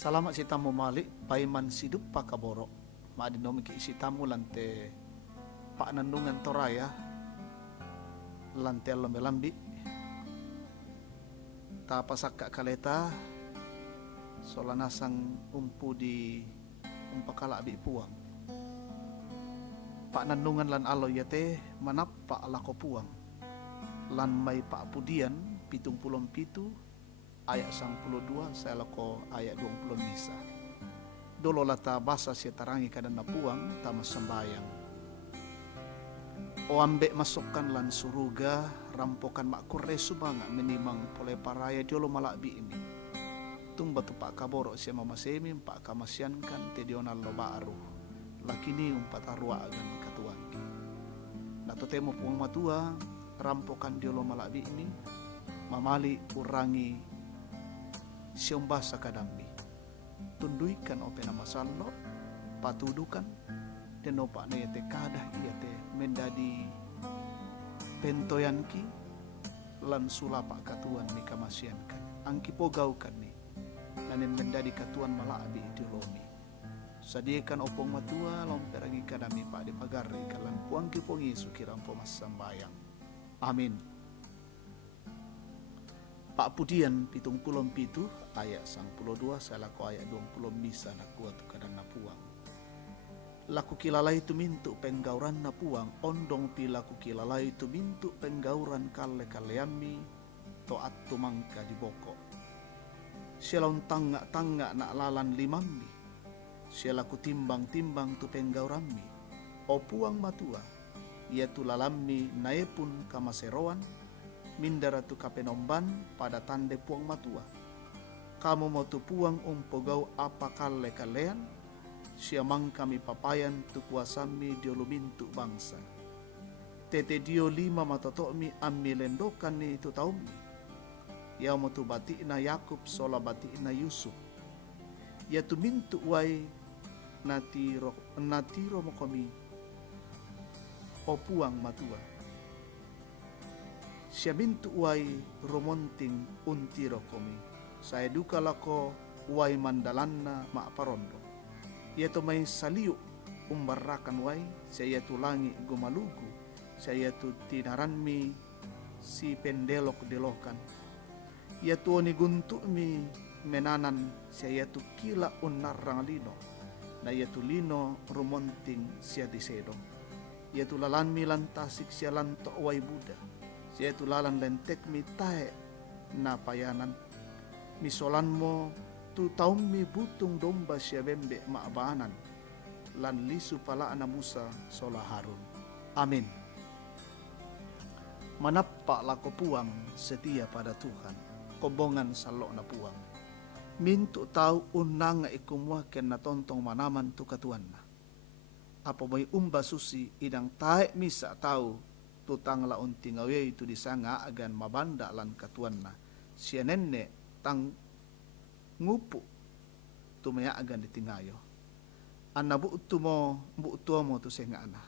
Salamat si tamu malik paiman sidup pakaboro. Maadinomi ki isi tamu lante pak nandungan toraya lante lambi ta pasakka kaleta solanasang umpu di umpakala abi puang. Pak nandungan lan alo yate manappa alako puang. Lan may pak pudian pitung pulong pitu ayat 92 saya lako ayat 20 bisa. Dolo lata basa siya tarangi kada na puang tama sembayang. O ambek masukkan lan suruga rampokan makure subanga menimang pole paraya diolo malakbi ini. Tung batu pak kaboro siya mamasemi pak kamasyankan te dional lo baru. Lakini umpat arwa agan katuangki. Natotemo puang matua rampokan diolo malakbi ini. Mamali urangi siyong basa kadambi. Tunduikan ope nama sallo, patudukan, dan opa na yate kadah iyate mendadi pentoyanki lan sulapa katuan ni kamasyankan. Angki pogaukan ni, lanin mendadi katuan malaabi ideolomi. Sadiakan opong matua lomperangi kadami pa di pagari kalan puangki pongi sukirampo masambayang. Amin. Pak pudian pitung pulong pitu ayat 92 saya laku ayat 20 misa nak kuat kadang na puang. Laku kilalai tu mintu penggauran na puang ondong pi laku kilalai tu mintu penggauran kale kaleami to attu mangka di boko. Sialaun tangga nak lalan limammi. Sialaku timbang tu penggaurammi. O puang matua ia tu lalammi naepun kamaseroan mindara tu kapenomban pada tande puang matua. Kamu mau tu puang umpogau apa kale kalean, siamang kami papayan tu kuasami diolumintu bangsa. Tete dio 5 matotomi ammi lendokan ni tu taumi. Ya mau tu batina Yakub sola batina Yusuf. Ya tu mintu wai natiro mokomi. O puang matua. Siya mintu wai romonting untiro komi. Saya duka lako wai mandalanna maaparondo. Ia to may saliu umbarakan wai. Saya tulangi gumalugu. Saya tu tinaranmi si pendelok delokan. Ia tu ni guntu mi menanan. Saya tu kila unarang lino. Na ia tu lino romonting siya disedo. Ia tu lalanmi lantasik siya lanto wai Buddha. Siya tulalan lentek mi tae na payanan. Misolan mo tu taum mi butung domba siya bembe maabanan. Lan lisu palaan na Musa sola Harun. Amin. Manappa lako puang setia pada Tuhan. Kobongan salo na puang. Mintu tau unang ikumwa ken na tontong manaman tu katuan na. Apo may umba susi idang tae misa tau tutang la unting awe itu disanga agan mabanda lan katuan na siya nenne tang ngupu tumaya agan ditingayo anna buutu mo tu senga ana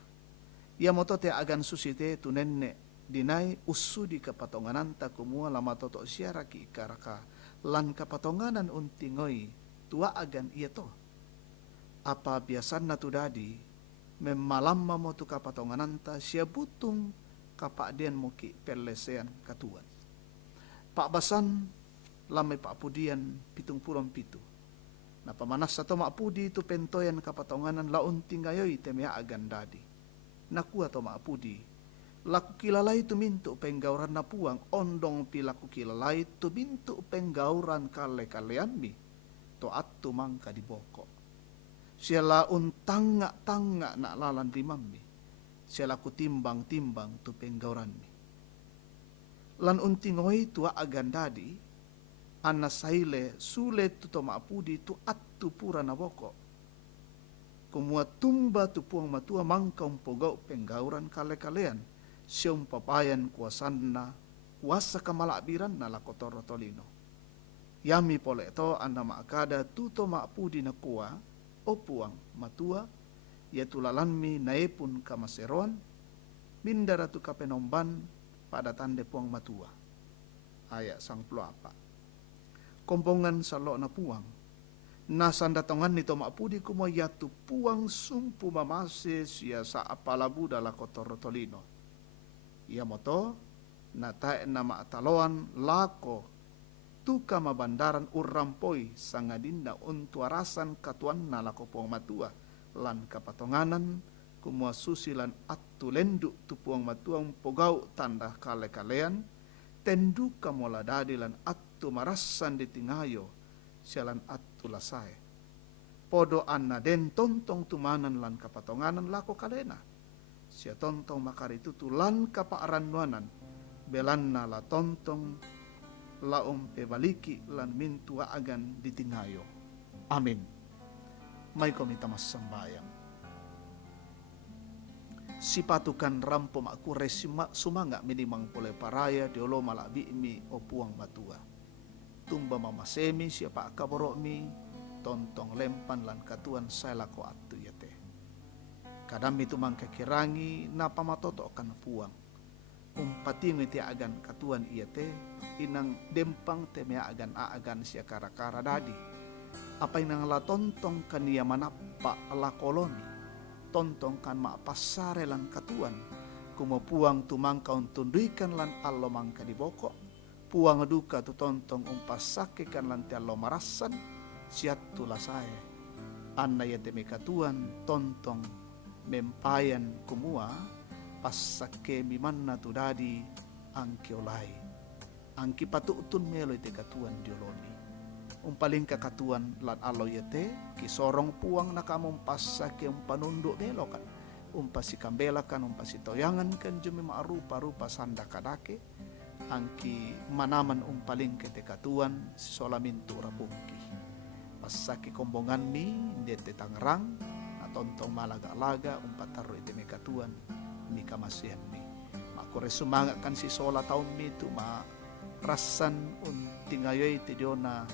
ia moto te agan susite tu nenne dinai usudi kapatonganan ta kumua lama toto siya raki ikaraka lan kapatonganan untingoi tua agan ia to apa biasan na tu dadi memalamma mo tu kapatonganan ta siya butung kapak dian muki perlesean katuan. Pak basan lamai pak pudian pitung pulong pitu. Na pamanas sato mak pudi tu pentoyan kapatonganan laun tinggayoi temea agan dadi. Naku atau mak pudi. Laku kilalai tu mintu penggauran na puang ondong pi laku kilalai tu mintu penggauran kale kaleanmi to attu mangka di boko. Siala untanga nak lalan limammi. Siya laku timbang tu penggauran mi. Lan untingoi tua agandadi, anna saile sulet tu toma apudi tu attu pura na boko. Kumua tumba tu puang matua mangka umpogau penggauran kale-kalean, siya papayan kuasanna, kuasa kamalabiran na lakotoro tolino. Yami pole to anna maakada tu toma apudi na kuwa, o puang matua, ia tulalanmi naepun kamaseroan mindara tu kapenomban pada tande puang matua ayat 48 kompongan salok na puang Nasan datongan nito maapudi kumo yatu puang sumpu mamase siya sa apalabu dala kotor tolino. Ia moto natae na maataloan lako tuka mabandaran urampoi sangadinda untuarasan katuan na lako puang matua lan kapatonganan kumua susilan attu lendu tu puang matuang pogau tanda kale-kalean tendu kamola dadi lan attu marasan di tingayo sialan attu lasae podo anna den tontong tumanan lan kapatonganan lako kalena sia tontong makaritu lan kapaaran nuanan belanna la tontong laom pebaliki lan mintua agan di tingayo. Amin. May komita mas sambayang. Sipatukan rampo makure sumanga minimang pole paraya diolo malabi mi opuang matua. Tumba mamasemi siapa kaboro mi tontong lempan lan katuan saya lako atu yate. Kadang itu mangkakirangi napa matoto kan puang. Umpati ngiti agan katuan iya te inang dempang te mea agan sia kara-kara dadi apa inang la tontong kan ia manapa la koloni tontong kan ma pasare lan katuan kumo puang tumangka untunduikan lan allo mangka di bokok puang duka tu tontong umpasake kan lan te allo marasan siat tula saya anna ya te me katuan tontong mempayan kumua pasake mimanna tu dadi angki olai angki patutun melo ite katuan dioloni umpaling kakatuan lan alo yete ki sorong puang nakamong pasake umpanunduk melo kan umpasi kambela kan umpasi toyangan kan jumi maarupa-rupa sanda kadake angki manaman umpaling kete katuan solamintu rapuki pasake kombongan mi ndete Tangerang tontong malaga-laga umpataru ite me katuan mika masian mi makore sumanga kan si sola taum mi tu ma rasan tingayoy ti diona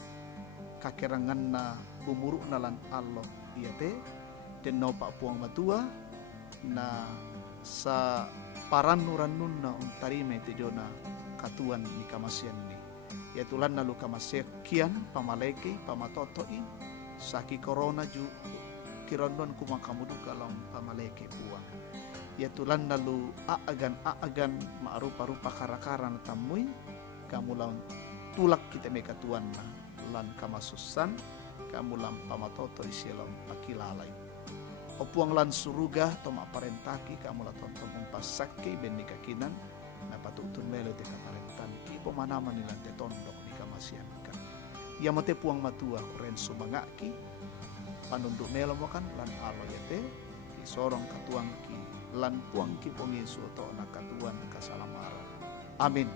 kakerangan na bumuru na lan allo iya te den no pa puang matua na sa paranurannun na tarime ti diona katuan mika masian mi ya tulan na luka masekian pamaleke pamatotoi saki corona ju kirondon kumakamuduka lang pamaleke puang ya tulan lalu aagan maarupa-rupa kara-kara na tamuy kamu lang tulak kita may katuan na lan kamasusan kamu lang pamatoto isilang pakilalay o puang lan suruga to maparentaki kamu lang tontong umpasake ben ni kakinan na patutun melo te kaparentan ipo manaman nilang te tondok ni kamasian ka ya mate puang matua kuren sumangaki panunduk melo mo kan lan alo yate ki sorong katuang ki lan puang ki pong Yesu to na katuan kasalamara. Amin.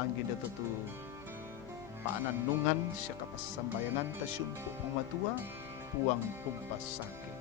Angin dito tu paananungan siya kapasambayangan ta sumpo matua puang umpas sakit.